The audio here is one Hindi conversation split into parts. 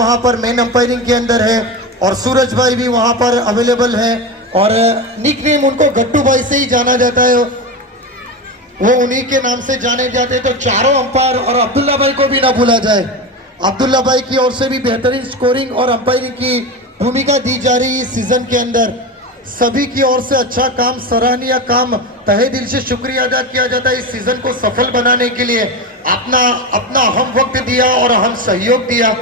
वहां पर मेन अंपायरिंग के अंदर है और सूरज भाई भी वहां पर अवेलेबल है और निक नेम उनको गट्टू भाई से ही जाना जाता है, वो उन्हीं के नाम से जाने जाते हैं। तो चारों अंपायर और अब्दुल्ला भाई को भी ना भूला जाए, अब्दुल्ला भाई की ओर से भी बेहतरीन स्कोरिंग और अंपायरिंग की भूमिका दी जा रही है इस सीजन के अंदर। सभी की ओर से अच्छा काम, सराहनीय काम, तहे दिल से शुक्रिया अदा किया जाता है इस सीजन को सफल बनाने के लिए। अपना अहम वक्त दिया और अहम सहयोग दिया।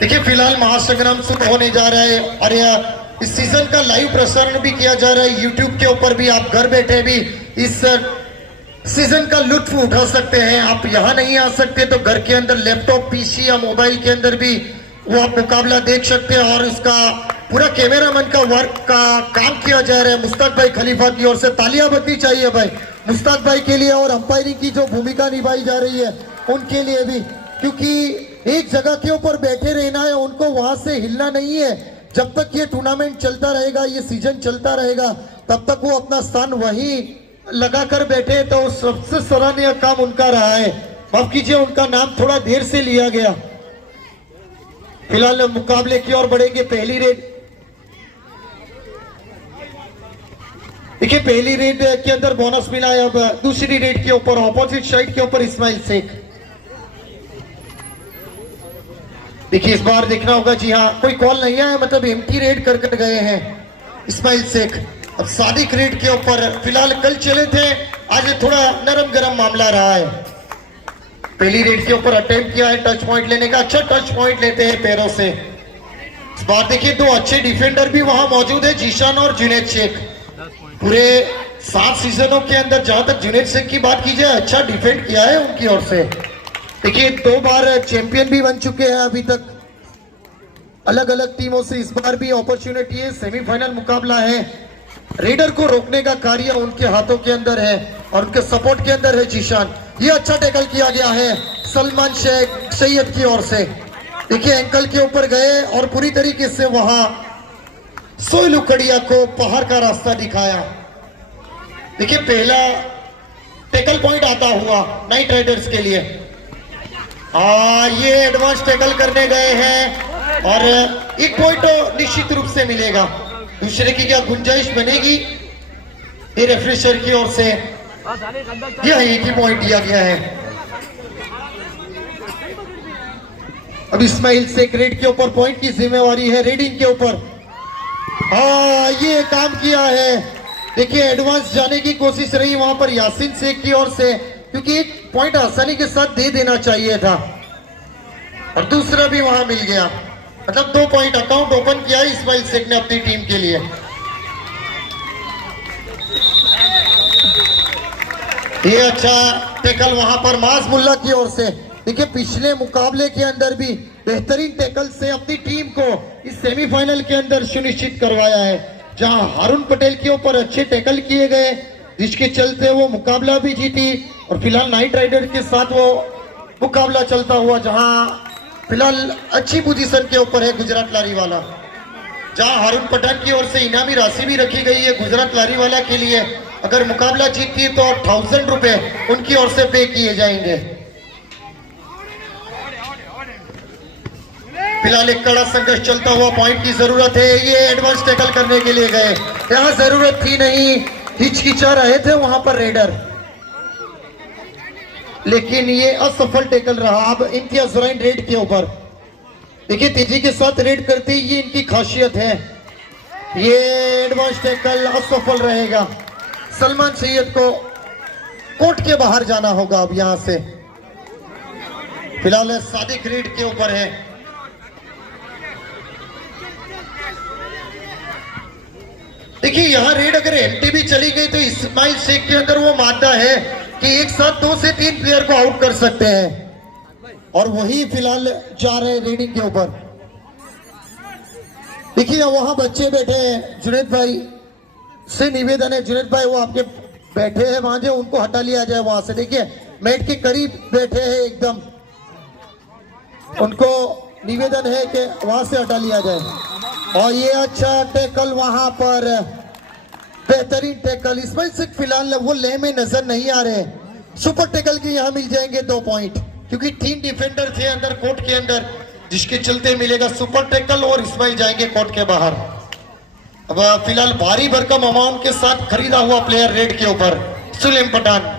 देखिए फिलहाल महासंग्राम शुरू होने जा रहा है और इस सीजन का लाइव प्रसारण भी किया जा रहा है यूट्यूब के ऊपर भी। आप घर बैठे भी इस सीजन का लुत्फ उठा सकते हैं। आप यहाँ नहीं आ सकते तो घर के अंदर लैपटॉप, पीसी या मोबाइल के अंदर भी वो आप मुकाबला देख सकते हैं। और इसका पूरा कैमरामैन का वर्क का काम किया जा रहा है मुश्ताक भाई खलीफा की ओर से। तालियां बजनी चाहिए भाई मुश्ताक भाई के लिए और अंपायरिंग की जो भूमिका निभाई जा रही है उनके लिए भी, क्योंकि एक जगह के ऊपर बैठे रहना है, उनको वहां से हिलना नहीं है। जब तक ये टूर्नामेंट चलता रहेगा, ये सीजन चलता रहेगा, तब तक वो अपना स्थान वहीं लगा कर बैठे। तो सबसे सराहनीय काम उनका रहा है। माफ कीजिए उनका नाम थोड़ा देर से लिया गया। फिलहाल मुकाबले की ओर बढ़ेंगे। पहली रेड, देखिए पहली रेड के अंदर बोनस मिला है। अब दूसरी रेड के ऊपर ऑपोजिट साइड के ऊपर इस्माइल शेख। देखिए इस बार देखना होगा, जी हाँ कोई कॉल नहीं आया, मतलब एम्प्टी रेड कर गए हैं इस्माइल शेख। अब सादिक रेड के ऊपर फिलहाल कल चले थे, आज थोड़ा नरम गरम मामला रहा है। पहली रेड के ऊपर अटेम्प्ट किया है टच पॉइंट लेने का, अच्छा टच पॉइंट लेते हैं पैरों से। इस बार देखिए दो अच्छे डिफेंडर भी वहां मौजूद है, जीशान और जुनैद शेख। पूरे 7 सीजनों के अंदर जहां तक जुनैद शेख की बात की जाए, अच्छा डिफेंड किया है उनकी ओर से। देखिए 2 बार चैंपियन भी बन चुके हैं अभी तक अलग अलग टीमों से। इस बार भी अपॉर्चुनिटी है, सेमीफाइनल मुकाबला है। रेडर को रोकने का कार्य उनके हाथों के अंदर है और उनके सपोर्ट के अंदर है जीशान। ये अच्छा टैकल किया गया है सलमान शेख सैयद की ओर से। देखिए एंकल के ऊपर गए और पूरी तरीके से वहां सोहेल उखड़िया को पहाड़ का रास्ता दिखाया। देखिए पहला टैकल पॉइंट आता हुआ नाइट राइडर्स के लिए। ये एडवांस टैकल करने गए हैं और एक पॉइंट तो निश्चित रूप से मिलेगा। दूसरे की क्या गुंजाइश बनेगी ये रेफ्रेशर की ओर से? यह एक ही पॉइंट दिया गया है। अब इस्माइल शेख रेड के ऊपर पॉइंट की जिम्मेवारी है रेडिंग के ऊपर। ये काम किया है। देखिए एडवांस जाने की कोशिश रही वहां पर यासीन शेख की ओर से, क्योंकि एक पॉइंट आसानी के साथ दे देना चाहिए था और दूसरा भी वहां मिल गया। मतलब 2 पॉइंट अकाउंट ओपन किया है इस्माइल शेख ने अपनी टीम के लिए। ये अच्छा टैकल वहां पर माज मुल्ला की ओर से। देखिए पिछले मुकाबले के अंदर भी बेहतरीन टैकल से अपनी टीम को इस सेमीफाइनल के अंदर सुनिश्चित करवाया है, जहां हारून पटेल के ऊपर अच्छे टैकल किए गए जिसके चलते वो मुकाबला भी जीती। और फिलहाल नाइट राइडर के साथ वो मुकाबला चलता हुआ, जहां फिलहाल अच्छी पोजीशन के ऊपर है गुजरात लारीवाला, जहां हारून पठान की ओर से इनामी राशि भी रखी गई है गुजरात लारीवाला के लिए। अगर मुकाबला जीतती है तो 1000 रुपए उनकी ओर से पे किए जाएंगे। फिलहाल एक कड़ा संघर्ष चलता हुआ, पॉइंट की जरूरत है। ये एडवांस टैकल करने के लिए गए, यहां जरूरत थी नहीं, हिचकिचा रहे थे वहां पर रेडर, लेकिन ये असफल टैकल रहा। अब इम्तियाज जराइन रेड के ऊपर देखिए तेजी के साथ रेड करते, ये इनकी खासियत है। ये एडवांस टैकल असफल रहेगा। सलमान सैयद को कोर्ट के बाहर जाना होगा अब यहां से। फिलहाल सादिक रेड के ऊपर है। देखिए यहां रेड अगर एंटी भी चली गई तो इस्माइल शेख के अंदर वो मादा है कि एक साथ 2 से 3 प्लेयर को आउट कर सकते हैं, और वही फिलहाल जा रहे हैं रेडिंग के ऊपर। देखिए वहां बच्चे बैठे हैं, जुनैद भाई से निवेदन है, जुनैद भाई वो आपके बैठे हैं वहां, जो उनको हटा लिया जाए वहां से। देखिए मैट के करीब बैठे हैं एकदम, उनको निवेदन है कि वहां से हटा लिया जाए। और ये अच्छा टैकल वहां पर, बेहतरीन टैकल। इसमें से फिलहाल वो ले में नजर नहीं आ रहे। सुपर टैकल के यहाँ मिल जाएंगे 2 पॉइंट, क्योंकि 3 डिफेंडर थे अंदर कोर्ट के अंदर, जिसके चलते मिलेगा सुपर टैकल और इस्माइल जाएंगे कोर्ट के बाहर। अब फिलहाल भारी भरकम अमाउंट के साथ खरीदा हुआ प्लेयर रेड के ऊपर सुलेम पठान।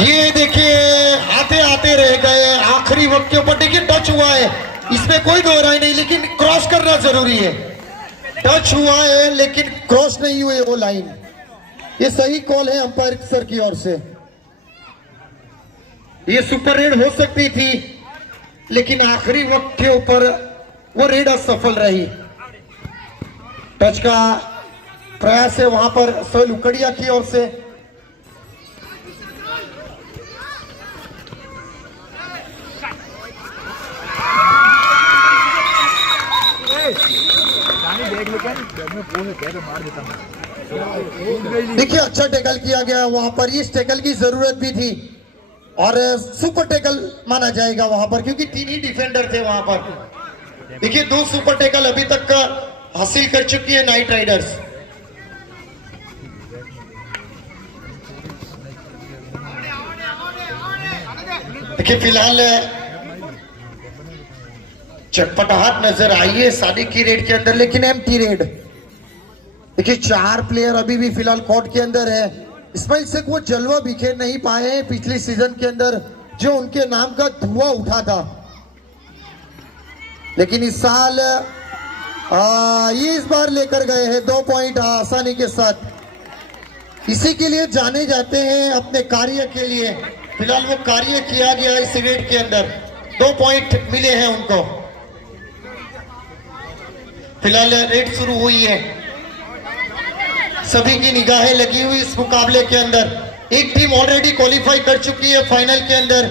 ये देखिए आते आते रह गए आखिरी वक्त के ऊपर। देखिए टच हुआ है, इसमें कोई दो राय नहीं, लेकिन क्रॉस करना जरूरी है। टच हुआ है लेकिन क्रॉस नहीं हुए वो लाइन। ये सही कॉल है अंपायर सर की ओर से। ये सुपर रेड हो सकती थी, लेकिन आखिरी वक्त के ऊपर वो रेड असफल रही। टच का प्रयास है वहां पर सोहेल उकड़िया की ओर से। देखिए अच्छा टैकल किया गया वहां पर। इस टैकल की जरूरत भी थी और सुपर टैकल माना जाएगा वहां पर, क्योंकि 3 ही डिफेंडर थे वहां पर। देखिए 2 सुपर टैकल अभी तक का हासिल कर चुकी है नाइट राइडर्स। देखिए फिलहाल चटपटाहट नजर आई है सादिक की रेड के अंदर, लेकिन एम्प्टी रेड। देखिए 4 प्लेयर अभी भी फिलहाल कोर्ट के अंदर है। इस्माइल शेख वो जलवा बिखेर नहीं पाए हैं पिछले सीजन के अंदर, जो उनके नाम का धुआं उठा था। लेकिन इस साल ये इस बार लेकर गए हैं 2 पॉइंट आसानी के साथ। इसी के लिए जाने जाते हैं, अपने कार्य के लिए। फिलहाल वो कार्य किया गया इस रेड के अंदर। 2 पॉइंट मिले हैं उनको। फिलहाल रेड शुरू हुई है, सभी की निगाहें लगी हुई इस मुकाबले के अंदर। एक टीम ऑलरेडी क्वालिफाई कर चुकी है फाइनल के अंदर,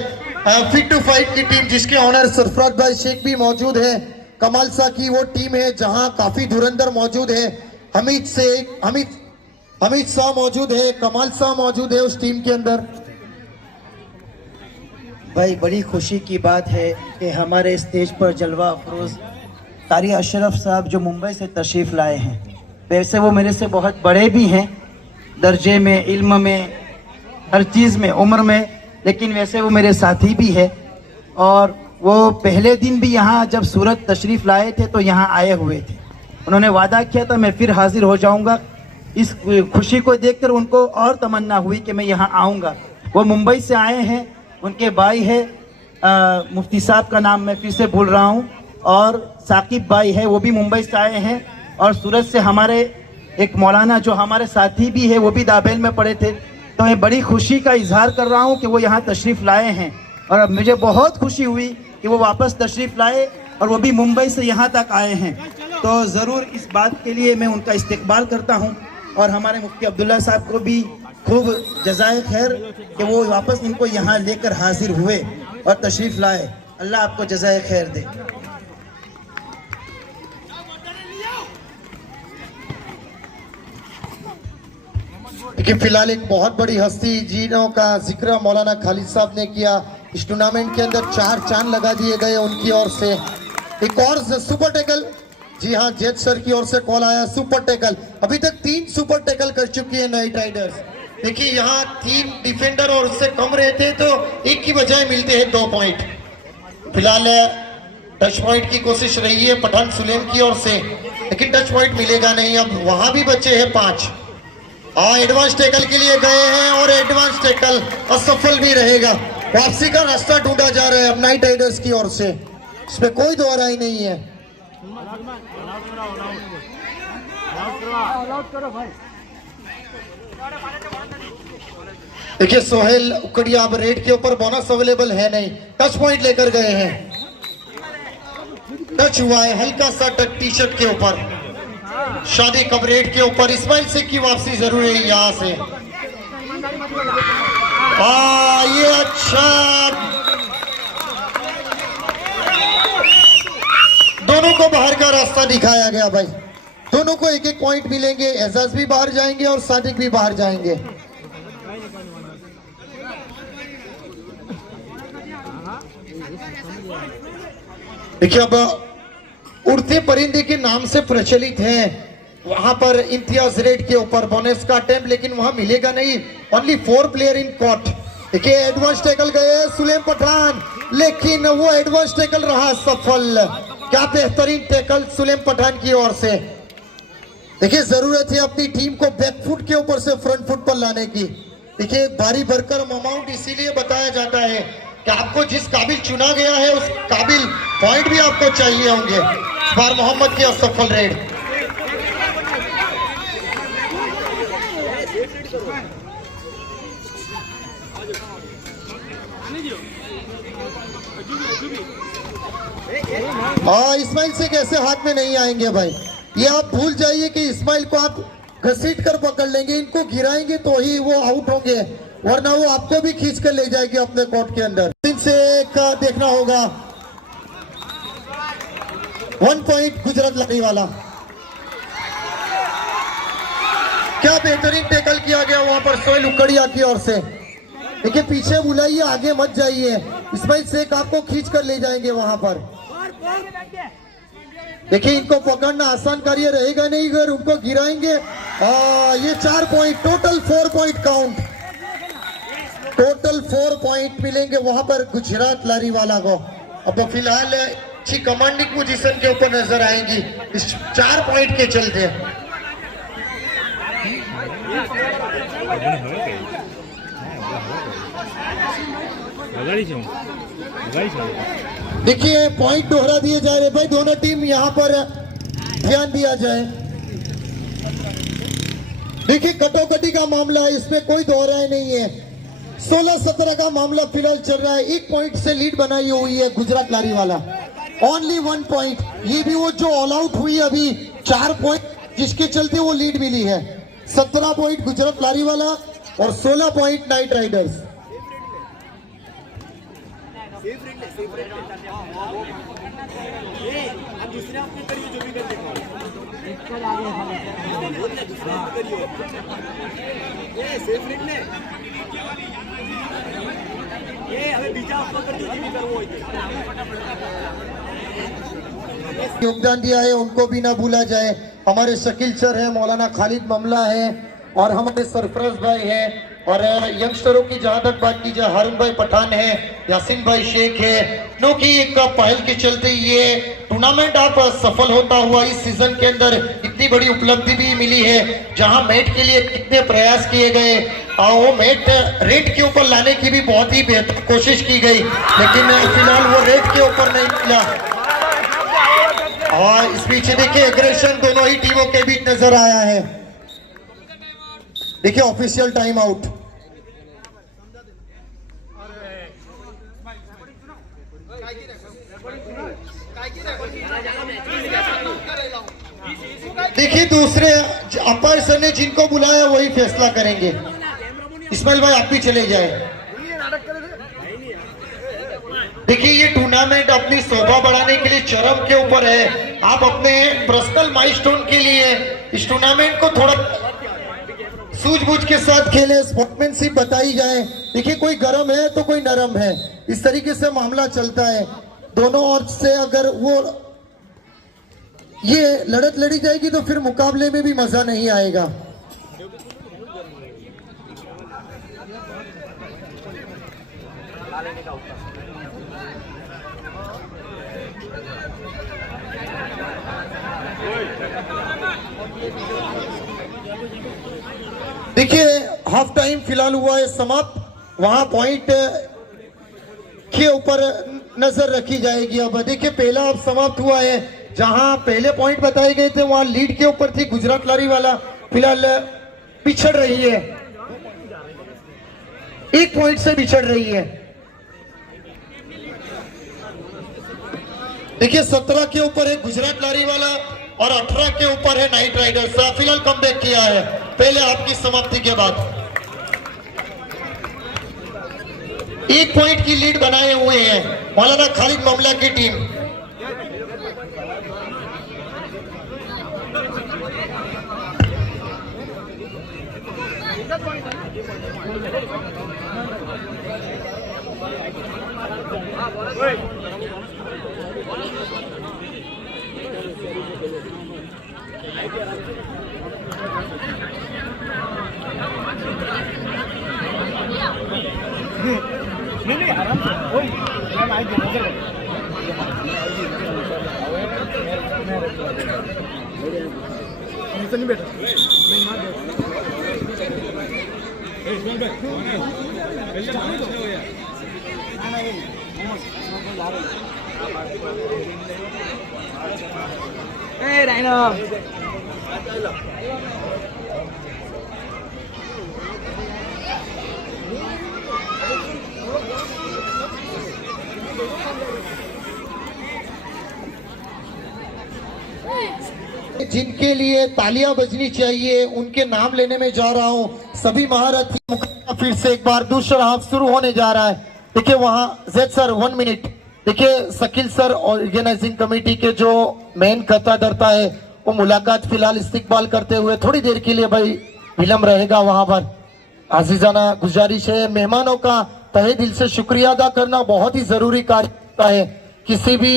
फिट टू फाइट की टीम, जिसके ऑनर सरफराज भाई शेख भी मौजूद है। कमाल सा की वो टीम है जहां काफी धुरंधर मौजूद है। हमीद शाह मौजूद है, कमाल शाह मौजूद है उस टीम के अंदर। भाई बड़ी खुशी की बात है कि हमारे स्टेज पर जलवा अफरोज कारी अशरफ साहब जो मुंबई से तशरीफ़ लाए हैं। वैसे वो मेरे से बहुत बड़े भी हैं दर्जे में, इल्म में, हर चीज़ में, उम्र में, लेकिन वैसे वो मेरे साथी भी है। और वो पहले दिन भी यहाँ जब सूरत तशरीफ़ लाए थे तो यहाँ आए हुए थे। उन्होंने वादा किया था मैं फिर हाजिर हो जाऊँगा। इस खुशी को देखकर उनको और तमन्ना हुई कि मैं यहाँ आऊँगा। वो मुंबई से आए हैं, उनके भाई है मुफ्ती साहब का नाम मैं फिर से भूल रहा हूँ, और साकिब भाई है वो भी मुंबई से आए हैं। और सूरत से हमारे एक मौलाना जो हमारे साथी भी है वो भी दाबेल में पढ़े थे। तो मैं बड़ी खुशी का इजहार कर रहा हूँ कि वो यहाँ तशरीफ़ लाए हैं, और अब मुझे बहुत खुशी हुई कि वो वापस तशरीफ़ लाए और वो भी मुंबई से यहाँ तक आए हैं। तो ज़रूर इस बात के लिए मैं उनका इस्तकबाल करता हूँ। और हमारे मुफ्ती अब्दुल्ला साहब को भी खूब जज़ाए खैर कि वो वापस इनको यहाँ लेकर हाजिर हुए और तशरीफ़ लाए। अल्लाह आपको जज़ाए खैर दे। देखिए फिलहाल एक बहुत बड़ी हस्ती जिनों का जिक्र मौलाना खालिद साहब ने किया। इस टूर्नामेंट के अंदर 4 चांद लगा दिए गए उनकी ओर से। एक और सुपर टैकल, जी हाँ जज सर की ओर से कॉल आया सुपर टैकल। अभी तक 3 सुपर टैकल कर चुकी है नाइट राइडर्स। देखिए यहाँ 3 डिफेंडर और उससे कम रहते तो एक की बजाय मिलते हैं 2 पॉइंट। फिलहाल टच पॉइंट की कोशिश रही है पठान सुलेम की ओर से, लेकिन टच पॉइंट मिलेगा नहीं। अब वहां भी बचे हैं 5। एडवांस टैकल के लिए गए हैं और एडवांस टैकल असफल भी रहेगा। वापसी का रास्ता ढूंढा जा रहा है अब नाइट राइडर्स की ओर से, इसमें कोई दो राय नहीं है। देखिए सोहेल उकड़िया अब रेड के ऊपर बोनस अवेलेबल है नहीं, टच पॉइंट लेकर गए हैं। टच हुआ है हल्का सा टच टी शर्ट के ऊपर, शादी कब रेड के ऊपर। इस्माइल शेख की वापसी जरूरी है यहाँ से। ये अच्छा, दोनों को बाहर का रास्ता दिखाया गया भाई, दोनों को एक एक पॉइंट मिलेंगे। एजाज भी बाहर जाएंगे और सादिक भी बाहर जाएंगे। देखिए अब उड़ते परिंदे के नाम से प्रचलित है वहां पर इम्तियाज रेड के ऊपर बोनस का अटेम्प्ट, लेकिन वहां मिलेगा नहीं। Only 4 player in court. देखिए एडवांस टैकल गए सुलेम पठान, लेकिन वो एडवांस टैकल रहा सफल। क्या बेहतरीन टैकल सुलेम पठान की ओर से। देखिए जरूरत है अपनी टीम को बैकफुट के ऊपर से फ्रंट फुट पर लाने की। देखिए भारी भरकम अमाउंट इसीलिए बताया जाता है कि आपको जिस काबिल चुना गया है उस काबिल पॉइंट भी आपको चाहिए होंगे। इस बार मोहम्मद की असफल रेड। इस्माइल से कैसे हाथ में नहीं आएंगे भाई, ये आप भूल जाइए कि इस्माइल को आप घसीट कर पकड़ लेंगे, इनको गिराएंगे तो ही वो आउट होंगे, वरना वो आपको भी खींच कर ले जाएगी अपने कोर्ट के अंदर। इनसे का देखना होगा 1 पॉइंट गुजरात लारी वाला। क्या बेहतरीन टैकल किया गया वहां पर सोहेल उकड़िया की ओर से। देखिए पीछे बुलाइए, आगे मत जाइए, इस्माइल शेख आपको खींच कर ले जाएंगे वहां पर। देखिए इनको पकड़ना आसान कार्य रहेगा नहीं अगर उनको गिराएंगे। ये 4 point, total 4 point count, total 4 point मिलेंगे वहां पर गुजरात लारी वाला को। अब फिलहाल अच्छी कमांडिंग पोजीशन के ऊपर नजर आएंगी इस 4 पॉइंट के चलते। देखिए पॉइंट दोहरा दिए जा रहे भाई, दोनों टीम यहां पर ध्यान दिया जाए। देखिए कटोकटी का मामला है, इसमें कोई दोहराए नहीं है। 16-17 का मामला फिलहाल चल रहा है। 1 पॉइंट से लीड बनाई हुई है गुजरात लारी वाला, ओनली 1 पॉइंट। ये भी वो जो ऑल आउट हुई अभी 4 पॉइंट जिसके चलते वो लीड मिली है। 17 पॉइंट गुजरात लारी वाला और 16 पॉइंट नाइट राइडर्स। योगदान दिया है उनको भी ना भूला जाए। हमारे शकील सर है, मौलाना खालिद ममला है और हमारे सरफराज भाई है, और यंगस्टरों की जहां तक बात की जाए हारून भाई पठान है, यासीन भाई शेख है, नो की एक पहल के चलते ये टूर्नामेंट आप सफल होता हुआ इस सीजन के अंदर इतनी बड़ी उपलब्धि भी मिली है। जहां मैट के लिए कितने प्रयास किए गए, वो मैट रेट के ऊपर लाने की भी बहुत ही बेहतर कोशिश की गई, लेकिन फिलहाल वो रेट के ऊपर नहीं मिला। और इस बीच देखिए एग्रेशन दोनों ही टीमों के बीच नजर आया है। देखिए ऑफिशियल टाइम आउट। देखिए दूसरे अंपायर सर ने जिनको बुलाया वही फैसला करेंगे। इस्माइल भाई आप भी चले जाए। देखिए ये टूर्नामेंट अपनी शोभा बढ़ाने के लिए चरम के ऊपर है। आप अपने पर्सनल माइलस्टोन के लिए इस टूर्नामेंट को थोड़ा सूझबूझ के साथ खेले, स्पोर्ट्समैनशिप बताई जाए। देखिए कोई गर्म है तो कोई नरम है, इस तरीके से मामला चलता है। दोनों ओर से अगर वो ये लड़त लड़ी जाएगी तो फिर मुकाबले में भी मजा नहीं आएगा। देखिए हाफ टाइम फिलहाल हुआ है समाप्त, वहां पॉइंट के ऊपर नजर रखी जाएगी। अब देखिए पहला अब समाप्त हुआ है, जहां पहले पॉइंट बताए गए थे वहां लीड के ऊपर थी गुजरात लारी वाला, फिलहाल पिछड़ रही है, 1 पॉइंट से पिछड़ रही है। देखिए 17 के ऊपर है गुजरात लारी वाला और 18 के ऊपर है नाइट राइडर्स। फिलहाल कमबैक किया है पहले आपकी समाप्ति के बाद। 1 पॉइंट की लीड बनाए हुए हैं मौलाना खालिद ममला की टीम। नहीं नहीं आराम से ओए मैं आई दे नजर नहीं बैठा नहीं मार दे ए इसमें बैठ कौन है पहले मार दो यार ना ना ये मोमोस ला रहे ए राइनो जिनके लिए तालियां बजनी चाहिए उनके नाम लेने में जा रहा हूं। सभी महारथी मुकाबला फिर से एक बार दूसरा हाफ शुरू होने जा रहा है। देखिए वहां जेड सर 1 मिनट। देखिए शकील सर ऑर्गेनाइजिंग कमेटी के जो मेन कथा धरता है वो मुलाकात फिलहाल इस्तिकबाल करते हुए थोड़ी देर के लिए भाई विलम्ब रहेगा। वहां पर आजीजाना गुजारिश है, मेहमानों का तहे दिल से शुक्रिया अदा करना बहुत ही जरूरी कार्य होता है। किसी भी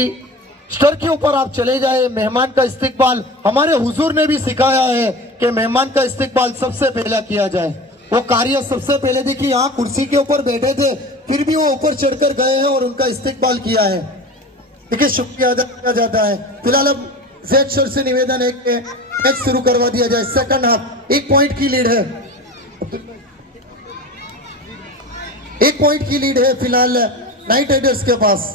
स्तर के ऊपर आप चले जाए, मेहमान का इस्तिकबाल हमारे हुजूर ने भी सिखाया है कि मेहमान का इस्तिकबाल सबसे पहला किया जाए। वो कार्य सबसे पहले देखिए यहाँ कुर्सी के ऊपर बैठे थे फिर भी वो ऊपर चढ़कर गए हैं और उनका इस्तिकबाल किया है। देखिए शुक्रिया अदा किया जाता है। फिलहाल अब जेड सर से निवेदन है कि मैच शुरू करवा दिया जाए। सेकंड हाफ 1 पॉइंट की लीड है, 1 पॉइंट की लीड है फिलहाल नाइट राइडर्स के पास।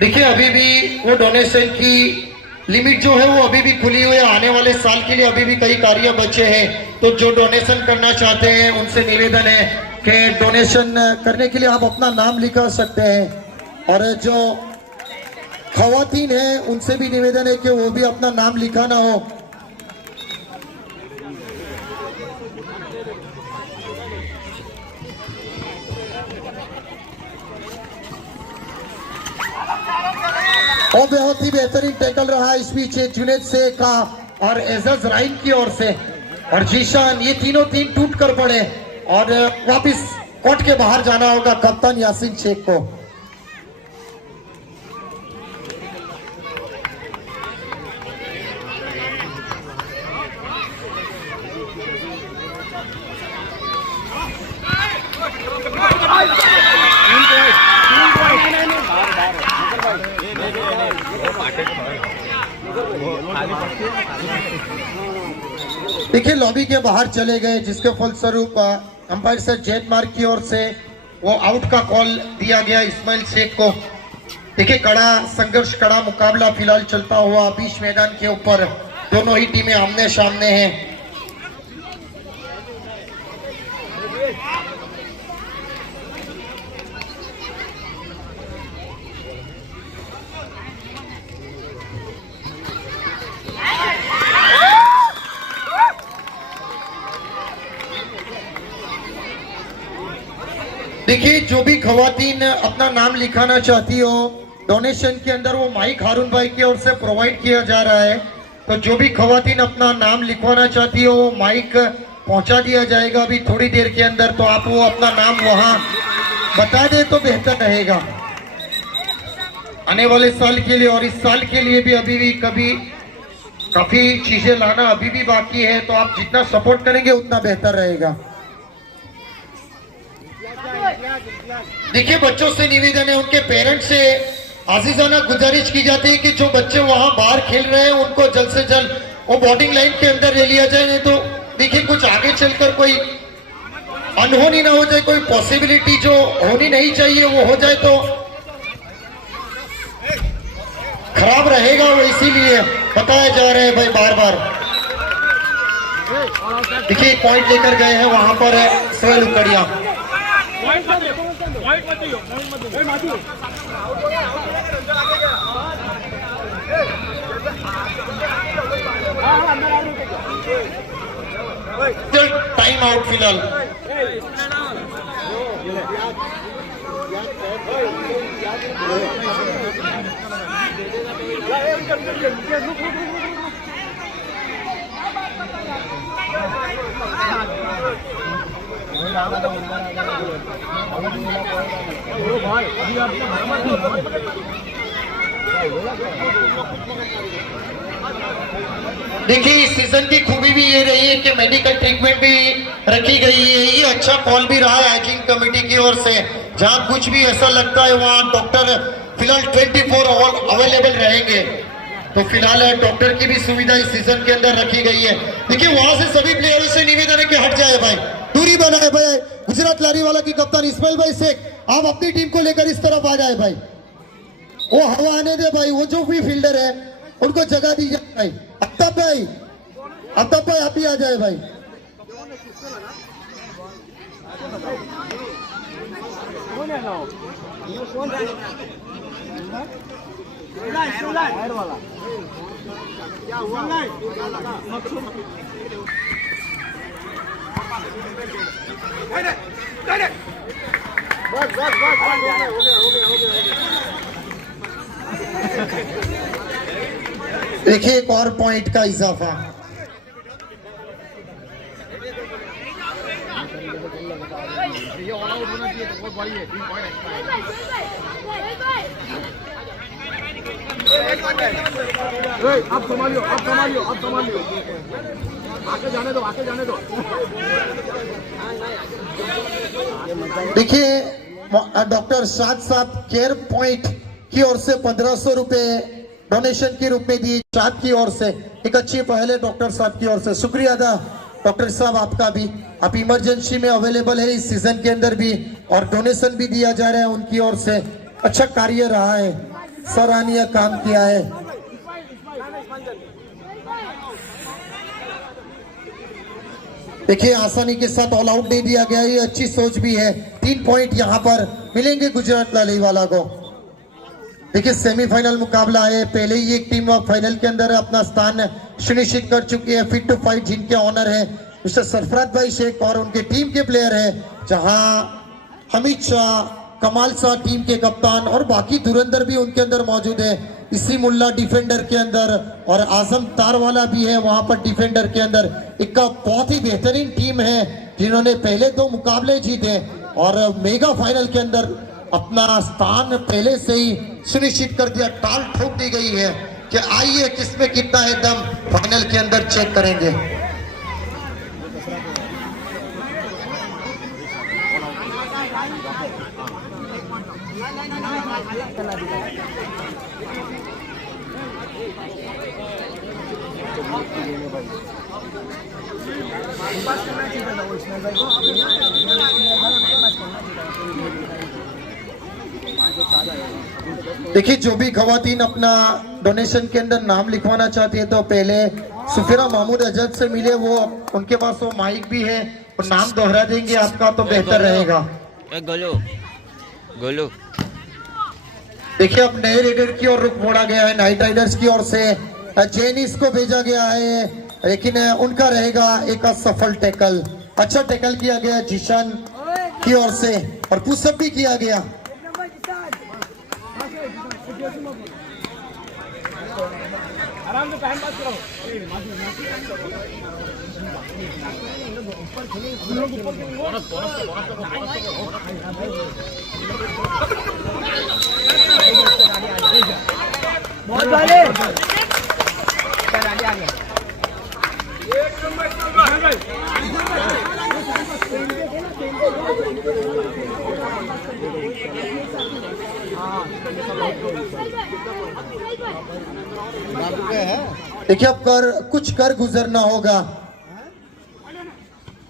देखिए अभी भी वो डोनेशन की लिमिट जो है वो अभी भी खुली हुई है। आने वाले साल के लिए अभी भी कई कार्य बचे हैं। तो जो डोनेशन करना चाहते हैं उनसे निवेदन है कि डोनेशन करने के लिए आप अपना नाम लिखा सकते हैं। और जो खवातीन हैं उनसे भी निवेदन है कि वो भी अपना नाम लिखाना हो। और बहुत ही बेहतरीन टैकल रहा इस बीच जुनेद से का और एजाज राइन की ओर से और जीशान, ये तीनों तीन टूट कर पड़े और वापिस कोर्ट के बाहर जाना होगा कप्तान यासीन शेख को। देखिए लॉबी के बाहर चले गए जिसके फलस्वरूप अंपायर सर जेट मार्क की ओर से वो आउट का कॉल दिया गया इस्माइल शेख को। देखिए कड़ा संघर्ष, कड़ा मुकाबला फिलहाल चलता हुआ बीच मैदान के ऊपर। दोनों ही टीमें आमने सामने हैं। देखिए जो भी खवातीन अपना नाम लिखाना चाहती हो डोनेशन के अंदर वो माइक हारून भाई की ओर से प्रोवाइड किया जा रहा है। तो जो भी खवातीन अपना नाम लिखवाना चाहती हो वो माइक पहुंचा दिया जाएगा अभी थोड़ी देर के अंदर। तो आप वो अपना नाम वहां बता दे तो बेहतर रहेगा आने वाले साल के लिए। और इस साल के लिए भी अभी भी काफी चीजें लाना अभी भी बाकी है। तो आप जितना सपोर्ट करेंगे उतना बेहतर रहेगा। देखिए बच्चों से निवेदन है, उनके पेरेंट्स से आजीजाना गुजारिश की जाती है कि जो बच्चे वहां बाहर खेल रहे हैं उनको जल्द से जल्द वो बोर्डिंग लाइन के अंदर ले लिया जाए। नहीं तो देखिए कुछ आगे चलकर कोई अनहोनी ना हो जाए, कोई पॉसिबिलिटी जो होनी नहीं चाहिए वो हो जाए तो खराब रहेगा। वो इसीलिए बताया जा रहा है भाई बार बार। देखिए पॉइंट लेकर गए हैं वहां पर सोहेल उकड़िया। टाइम आउट फिलहाल। देखिए इस सीजन की खूबी भी ये रही है कि मेडिकल ट्रीटमेंट भी रखी गई है। ये अच्छा कॉल भी रहा है हाइजीन कमेटी की ओर से। जहां कुछ भी ऐसा लगता है वहां डॉक्टर फिलहाल 24 आवर अवेलेबल रहेंगे। तो फिलहाल डॉक्टर की भी सुविधा इस सीजन के अंदर रखी गई है। देखिए वहां से सभी प्लेयरों से निवेदन है कि हट जाए भाई, दूरी बनाए भाई। गुजरात लारीवाला की कप्तान इस्माइल भाई शेख, आप अपनी टीम को लेकर इस तरफ आ जाए भाई। वो हवा आने दे भाई, वो जो भी फील्डर है उनको जगह दी जाए भाई। आफ्ताब भाई आप भी आ जाए भाई। देखिए एक और पॉइंट का इजाफा। आप संभालियो आके जाने दो। देखिए डॉक्टर शाद साहब केयर पॉइंट की ओर से 1500 रुपए डोनेशन के रूप में दिए। शाद की ओर से एक अच्छी पहल है डॉक्टर साहब की ओर से, शुक्रिया अदा डॉक्टर साहब आपका भी। आप इमरजेंसी में अवेलेबल है इस सीजन के अंदर भी, और डोनेशन भी दिया जा रहा है उनकी ओर से। अच्छा कार्य रहा है, सराहनीय काम किया है। देखिए आसानी के साथ ऑल आउट नहीं दिया गया, ये अच्छी सोच भी है। 3 पॉइंट यहाँ पर मिलेंगे गुजरात लारीवाला को। देखिए सेमीफाइनल मुकाबला है, पहले ही एक टीम फाइनल के अंदर अपना स्थान सुनिश्चित कर चुकी है। फिट टू फाइट जिनके ऑनर है मिस्टर सरफराज भाई शेख और उनके टीम के प्लेयर है, जहां हमीद शाह, कमाल शाह टीम के कप्तान और बाकी धुरंधर भी उनके अंदर मौजूद है। इसी मुल्ला डिफेंडर के अंदर और आजम तारवाला भी है वहां पर डिफेंडर के अंदर। एक बहुत ही बेहतरीन टीम है जिन्होंने पहले 2 मुकाबले जीते और मेगा फाइनल के अंदर अपना स्थान पहले से ही सुनिश्चित कर दिया। टाल ठोक दी गई है कि आइए किसमें कितना है दम, फाइनल के अंदर चेक करेंगे। देखिए जो भी खवातीन अपना डोनेशन के अंदर नाम लिखवाना चाहती है तो पहले सुफीरा महमूद अजद से मिले, वो उनके पास वो माइक भी है और नाम दोहरा देंगे आपका तो बेहतर रहेगा। गोलू देखिए अब नए रेडर की ओर रुख मोड़ा गया है। नाइट राइडर्स की ओर से जेनिस को भेजा गया है, लेकिन उनका रहेगा एक सफल टैकल। अच्छा टैकल किया गया जिशान की ओर से और पुशअप भी किया गया। आराम से पहन बात करो। बहुत वाले देखिए अब कुछ कर गुजरना होगा।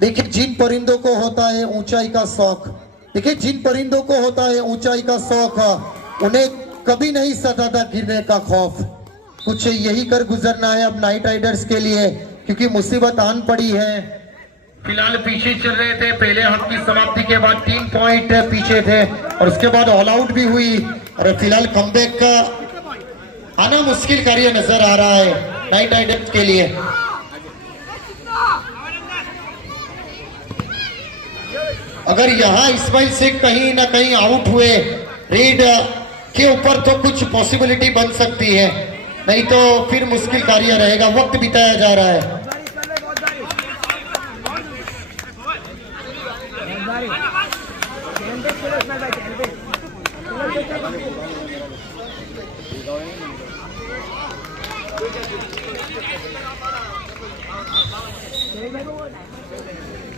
देखिए जिन परिंदों को होता है ऊंचाई का शौक, देखिए जिन परिंदों को होता है ऊंचाई का शौक, उन्हें कभी नहीं सताता गिरने का खौफ। कुछ यही कर गुजरना है अब नाइट राइडर्स के लिए, क्योंकि मुसीबत आन पड़ी है। फिलहाल पीछे चल रहे थे, पहले हाफ की समाप्ति के बाद 3 पॉइंट पीछे थे और उसके बाद ऑल आउट भी हुई और फिलहाल कमबैक का आना मुश्किल कार्य नजर आ रहा है नाइट राइडर्स के लिए। अगर यहाँ इस्माइल शेख कहीं ना कहीं आउट हुए रेड के ऊपर तो कुछ पॉसिबिलिटी बन सकती है, नहीं तो फिर मुश्किल कार्य रहेगा। वक्त बिताया जा रहा है।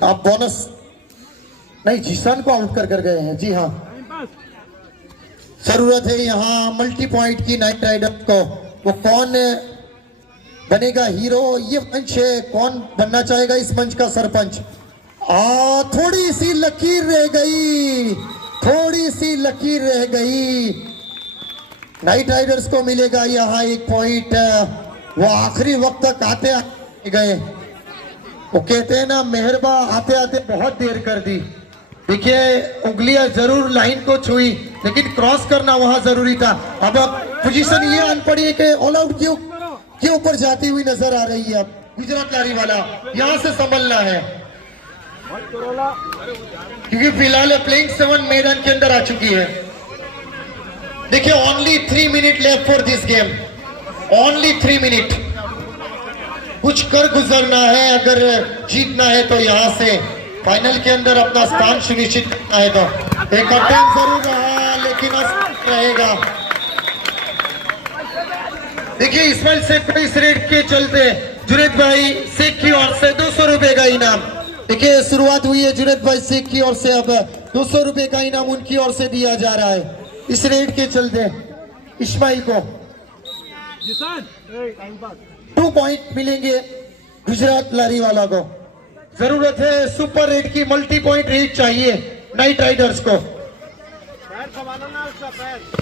आप बोनस नहीं, जीसान को आउट कर गए हैं। जी हाँ, जरूरत है यहाँ मल्टी पॉइंट की नाइट राइडर को। वो कौन बनेगा हीरो, ये मंच है। कौन बनना चाहेगा इस मंच का सरपंच? थोड़ी सी लकीर रह गई, थोड़ी सी लकीर रह गई। नाइट राइडर्स को मिलेगा यहाँ 1 पॉइंट। वो आखिरी वक्त तक आते गए। वो कहते हैं ना, मेहरबा आते आते बहुत देर कर दी। देखिए, उंगलियां जरूर लाइन को छुई, लेकिन क्रॉस करना वहां जरूरी था। अब पोजीशन ये आन पड़ी है कि ऑल आउट के ऊपर जाती हुई नजर आ रही है। अब गुजरात लारी वाला यहां से संभलना है, क्योंकि फिलहाल प्लेइंग 7 मैदान के अंदर आ चुकी है। देखिए, only 3 minute left for this game, only 3 minute. कुछ कर गुजरना है, अगर जीतना है तो यहाँ से फाइनल के अंदर अपना स्थान सुनिश्चित करना है। तो एक अटेम्प्ट जरूर रहा, लेकिन रहेगा। देखिए, इस्माइल शेख को इस रेड के चलते जुनैद भाई शेख की ओर से 200 रुपए का इनाम। देखिए, शुरुआत हुई है जुनैद भाई शेख की ओर से, अब 200 रुपए का इनाम उनकी ओर से दिया जा रहा है इस रेड के चलते। इस्माइल को 2 पॉइंट मिलेंगे गुजरात लारी वाला को। जरूरत है सुपर रेड की, मल्टी पॉइंट रेड चाहिए नाइट राइडर्स को।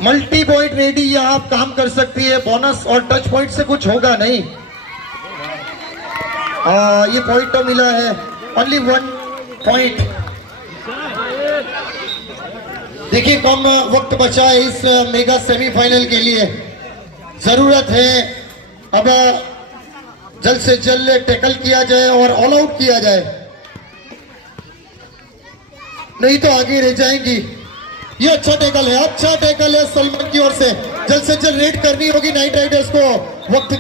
मल्टी पॉइंट रेड ही यहाँ आप काम कर सकती है। बोनस और टच पॉइंट से कुछ होगा नहीं। ये पॉइंट तो मिला है, ओनली 1 पॉइंट। देखिए, कम वक्त बचा है इस मेगा सेमीफाइनल के लिए। जरूरत है अब जल्द से जल्द टैकल किया जाए और ऑल आउट किया जाए, नहीं तो आगे रह जाएंगी। ये अच्छा टैकल है, अच्छा टैकल है सलमान की ओर से। जल्द से जल्द रेड करनी होगी नाइट राइडर्स को। वक्त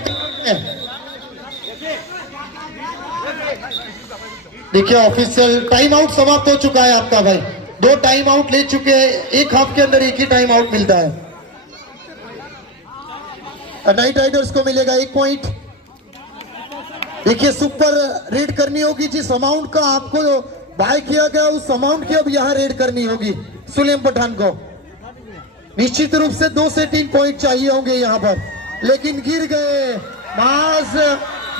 देखिए, ऑफिशियल टाइम आउट समाप्त हो चुका है आपका भाई। 2 टाइम आउट ले चुके हैं, एक हाफ के अंदर एक ही टाइम आउट मिलता है। नाइट राइडर्स को मिलेगा 1 पॉइंट। देखिए, सुपर रेड करनी होगी। जिस अमाउंट का आपको बाय किया गया उस अमाउंट की अब यहाँ रेड करनी होगी सुलेम पठान को। निश्चित रूप से 2 से 3 पॉइंट चाहिए होंगे यहाँ पर, लेकिन गिर गए। माज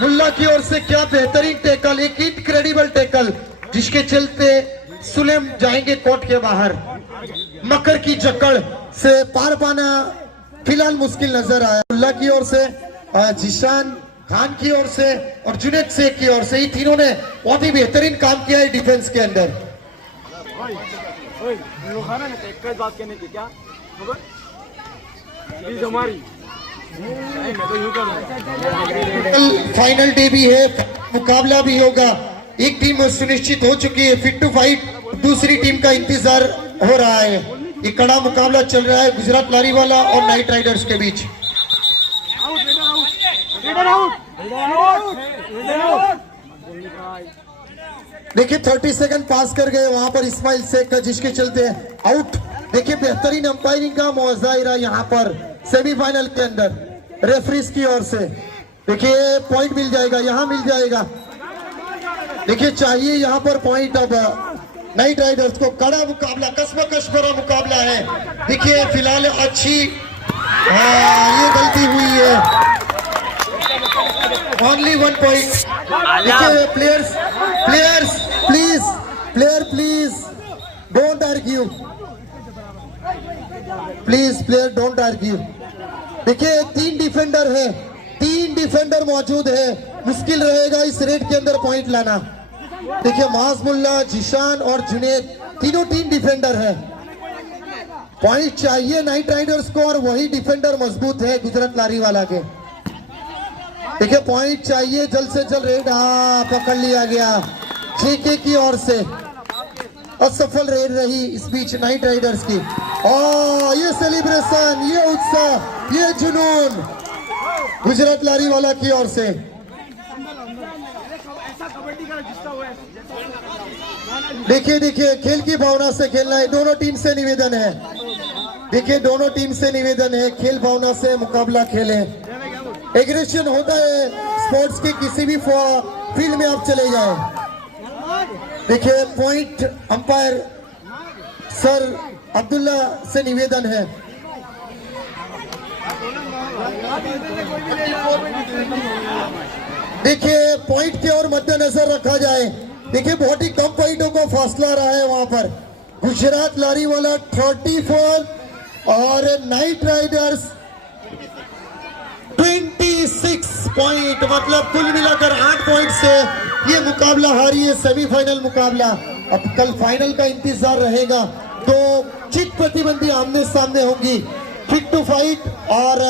मुल्ला की ओर से क्या बेहतरीन टैकल, एक इनक्रेडिबल टैकल, जिसके चलते सुलेम जाएंगे कोर्ट के बाहर। मकर की जकड़ से पार पाना फिलहाल मुश्किल नजर आया। मुल्ला की ओर से, जिशान खान की ओर से और जुनैद शेख की ओर से, ये तीनों ने बहुत ही बेहतरीन काम किया है डिफेंस के अंदर। फाइनल डे भी है, मुकाबला भी होगा। एक टीम सुनिश्चित हो चुकी है, फिट टू फाइट। दूसरी टीम का इंतजार हो रहा है। ये कड़ा मुकाबला चल रहा है गुजरात लारी वाला और नाइट राइडर्स के बीच। देखिए, 30 सेकंड पास कर गए वहां पर इस्माइल शेख का, जिसके चलते आउट। देखिए, बेहतरीन अंपायरिंग का मुआवजा यहाँ पर सेमीफाइनल के अंदर रेफरीज की ओर से। देखिए, पॉइंट मिल जाएगा, यहाँ मिल जाएगा। देखिए, चाहिए यहाँ पर पॉइंट अब नाइट राइडर्स को। कड़ा मुकाबला, कस्मकश भरा मुकाबला है। देखिए, फिलहाल अच्छी ये गलती हुई है। Only 1 point. देखिए, players please don't argue, please player don't argue. देखिए, 3 डिफेंडर है, 3 डिफेंडर मौजूद है। मुश्किल रहेगा इस रेड के अंदर पॉइंट लाना। देखिए माजमुल्ला, जिशान और जुनेद तीनों टीम डिफेंडर है। पॉइंट चाहिए नाइट राइडर्स को और वही डिफेंडर मजबूत है गुजरात लारीवाला के। देखिए पॉइंट चाहिए जल्द से जल्द। रेड पकड़ लिया गया जेके की ओर से। असफल रेड रही इस बीच नाइट राइडर्स की। और ये सेलिब्रेशन, ये उत्साह, ये जुनून गुजरात लारीवाला की ओर से। देखिए देखिए खेल की भावना से खेलना है। दोनों टीम से निवेदन है, देखिए दोनों टीम से निवेदन है, खेल भावना से मुकाबला खेलें। एग्रेशन होता है स्पोर्ट्स के किसी भी फील्ड में आप चले जाएं। देखिए पॉइंट अंपायर सर अब्दुल्ला से निवेदन है। देखिए पॉइंट की ओर मद्देनजर रखा जाए। देखिए बहुत ही कम पॉइंटों का फासला रहा है वहां पर। गुजरात लारीवाला 34 और नाइट राइडर्स 26 पॉइंट, मतलब कुल मिलाकर 8 पॉइंट से ये मुकाबला हारी है। सेमीफाइनल मुकाबला, अब कल फाइनल का इंतजार रहेगा। तो चित प्रतिबंधी आमने सामने होंगी, फिट टू फाइट और